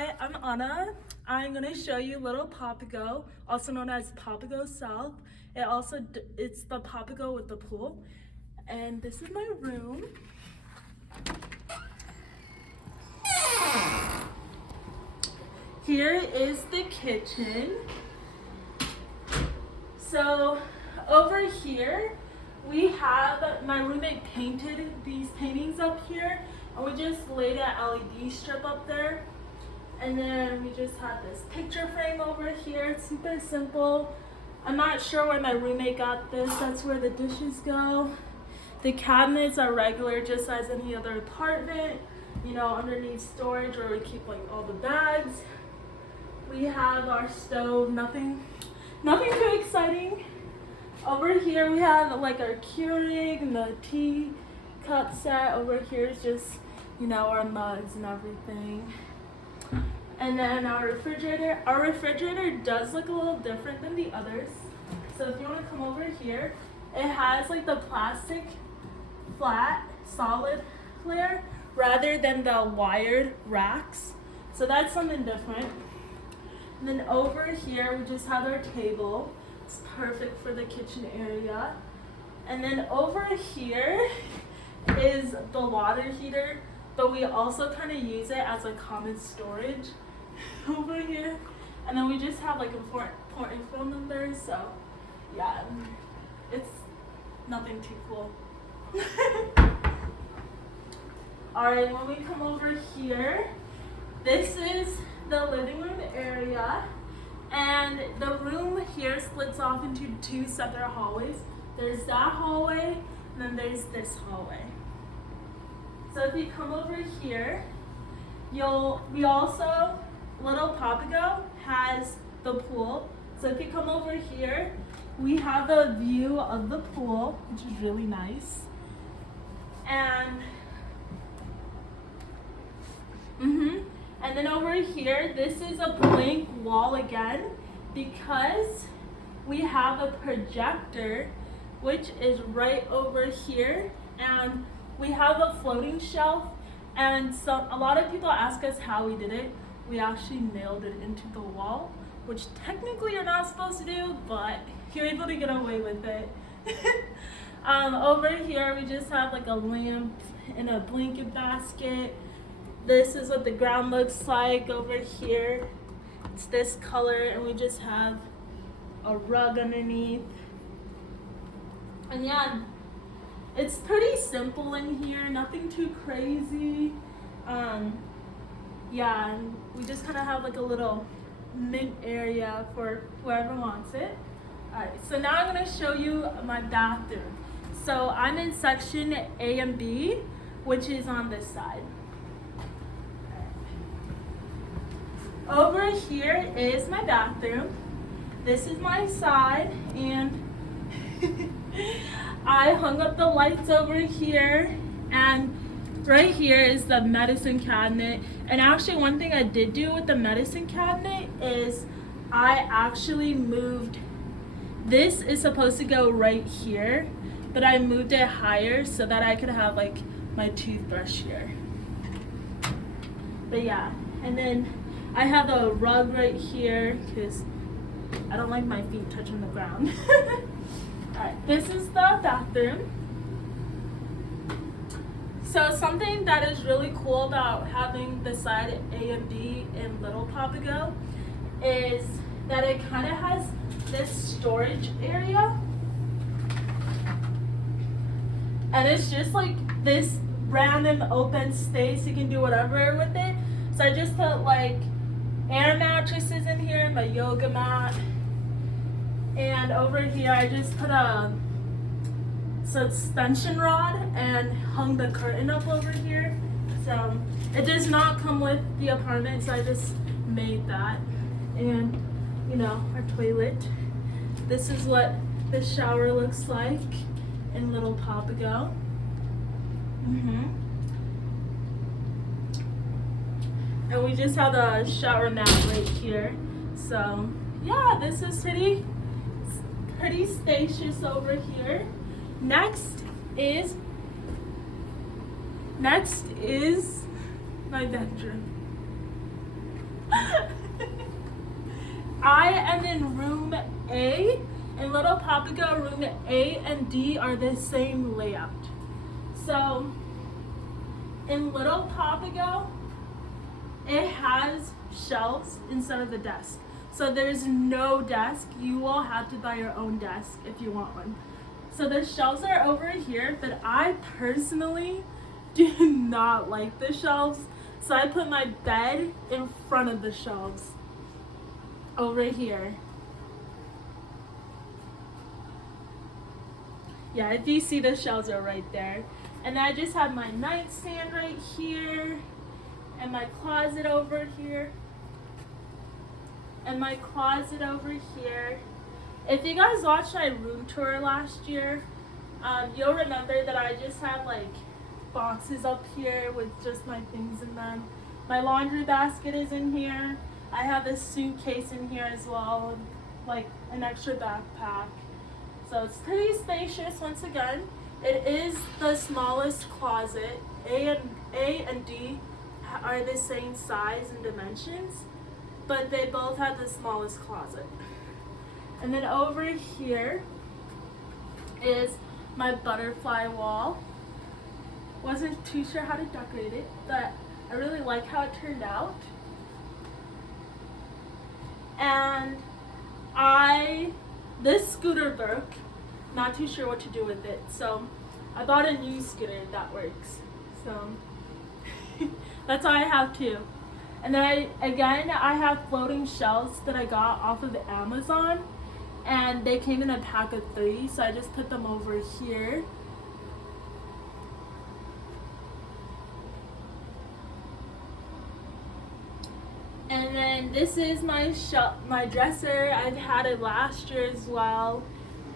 Hi, I'm Anna. I'm gonna show you Little Papago, also known as Papago South. It's the Papago with the pool. And this is my room. Here is the kitchen. So over here, we have, my roommate painted these paintings up here, and we just laid an LED strip up there. And then we just have this picture frame over here. It's super simple. I'm not sure where my roommate got this. That's where the dishes go. The cabinets are regular, just as any other apartment. You know, underneath storage where we keep like all the bags. We have our stove, nothing too exciting. Over here we have like our Keurig and the tea cup set. Over here is just, you know, our mugs and everything. And then our refrigerator does look a little different than the others. So if you want to come over here, it has like the plastic flat solid layer rather than the wired racks. So that's something different. And then over here we just have our table. It's perfect for the kitchen area. And then over here is the water heater, but we also kind of use it as a common storage over here. And then we just have like important phone numbers, so yeah, it's nothing too cool. Alright, when we come over here, this is the living room area, and the room here splits off into two separate hallways. There's that hallway, and then there's this hallway. So if you come over here, Little Papago has the pool. So if you come over here, we have a view of the pool, which is really nice. And then over here, this is a blank wall again, because we have a projector, which is right over here, and we have a floating shelf. And so a lot of people ask us how we did it. We actually nailed it into the wall, which technically you're not supposed to do, but you're able to get away with it. Over here, we just have like a lamp and a blanket basket. This is what the ground looks like over here. It's this color, and we just have a rug underneath. And yeah, it's pretty simple in here, nothing too crazy. Yeah, and we just kind of have like a little mint area for whoever wants it. Alright, so now I'm going to show you my bathroom. So I'm in section A and B, which is on this side. Over here is my bathroom. This is my side, and I hung up the lights over here, and right here is the medicine cabinet. And actually, one thing I did do with the medicine cabinet is I actually moved, this is supposed to go right here, but I moved it higher so that I could have like my toothbrush here. But yeah, and then I have a rug right here because I don't like my feet touching the ground. Alright, this is the bathroom. So something that is really cool about having the side A and B in Little Papago is that it kind of has this storage area. And it's just like this random open space. You can do whatever with it. So I just put like air mattresses in here, my yoga mat. And over here I just put a suspension rod and hung the curtain up over here. So it does not come with the apartment, so I just made that. And you know, our toilet. This is what the shower looks like in Little Papago. And we just have a shower mat right here. So yeah, this is pretty spacious over here. Next is my bedroom. I am in room A, and Little Papago room A and D are the same layout. So in Little Papago, it has shelves instead of a desk. So there's no desk. You will have to buy your own desk if you want one. So the shelves are over here, but I personally do not like the shelves. So I put my bed in front of the shelves over here. Yeah, if you see, the shelves are right there. And I just have my nightstand right here, and my closet over here, and my closet over here. If you guys watched my room tour last year, you'll remember that I just have like boxes up here with just my things in them. My laundry basket is in here. I have a suitcase in here as well, like an extra backpack. So it's pretty spacious once again. It is the smallest closet. A and D are the same size and dimensions, but they both have the smallest closet. And then over here is my butterfly wall. Wasn't too sure how to decorate it, but I really like how it turned out. And this scooter broke, not too sure what to do with it, so I bought a new scooter that works. So that's all I have too. And then I have floating shelves that I got off of Amazon, and they came in a pack of 3, so I just put them over here. And then this is my dresser. I've had it last year as well,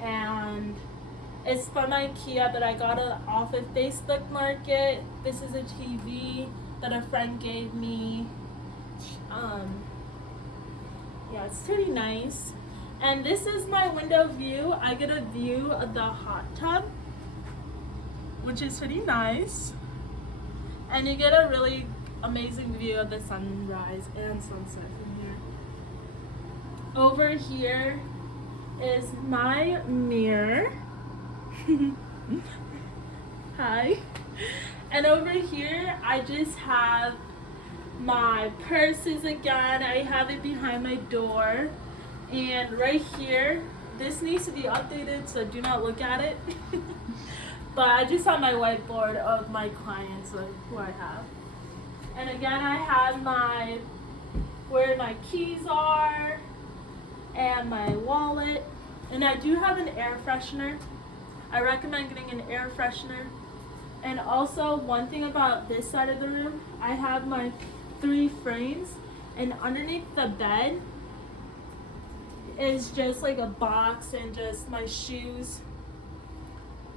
and it's from IKEA, but I got it off of Facebook Market. This is a TV that a friend gave me. Yeah, it's pretty nice. And this is my window view. I get a view of the hot tub, which is pretty nice. And you get a really amazing view of the sunrise and sunset from here. Over here is my mirror. Hi. And over here I just have my purses again. I have it behind my door. And right here, this needs to be updated, so do not look at it. But I just have my whiteboard of my clients, who I have. And again, I have where my keys are and my wallet. And I do have an air freshener. I recommend getting an air freshener. And also, one thing about this side of the room, I have my 3 frames, and underneath the bed is just like a box and just my shoes.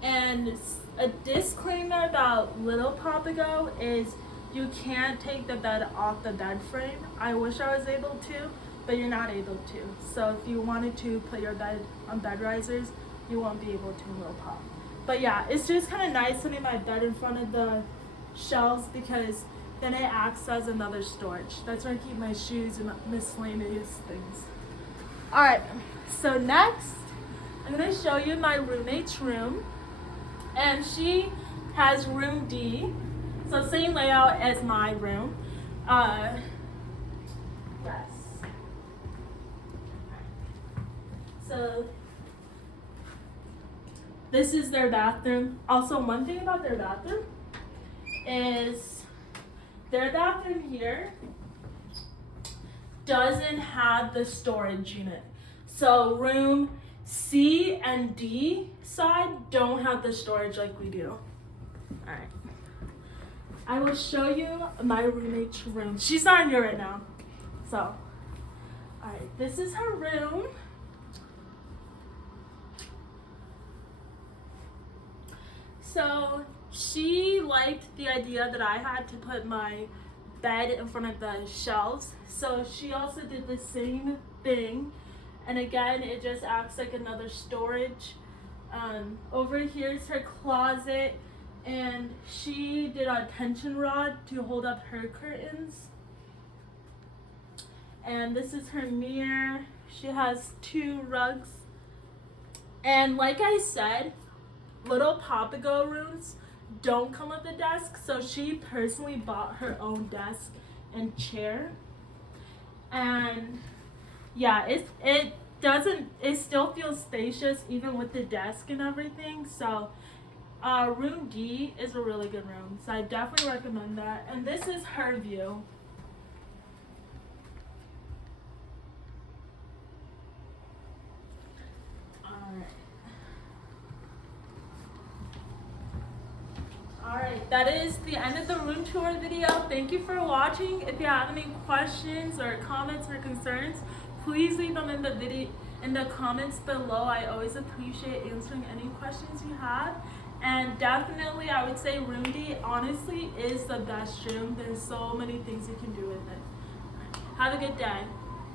And a disclaimer about Little Papago is you can't take the bed off the bed frame. I wish I was able to, but you're not able to. So if you wanted to put your bed on bed risers, you won't be able to in Little Pop. But yeah, it's just kind of nice putting my bed in front of the shelves, because then it acts as another storage. That's where I keep my shoes and miscellaneous things. Alright, so next, I'm going to show you my roommate's room. And she has room D. So same layout as my room. Yes. So this is their bathroom. Also, one thing about their bathroom is their bathroom here doesn't have the storage unit. So room C and D side don't have the storage like we do. Alright. I will show you my roommate's room. She's not in here right now. So, alright, this is her room. So, she liked the idea that I had to put my bed in front of the shelves. So, she also did the same thing. And again, it just acts like another storage. Over here is her closet, and she did a tension rod to hold up her curtains. And this is her mirror. She has 2 rugs. And like I said, little Papago rooms don't come with a desk, so she personally bought her own desk and chair. And yeah, it still feels spacious even with the desk and everything. So room D is a really good room, so I definitely recommend that. And this is her view. Alright, that is the end of the room tour video. Thank you for watching. If you have any questions or comments or concerns, please leave them in the comments below. I always appreciate answering any questions you have. And definitely I would say room D honestly is the best room. There's so many things you can do with it. Have a good day.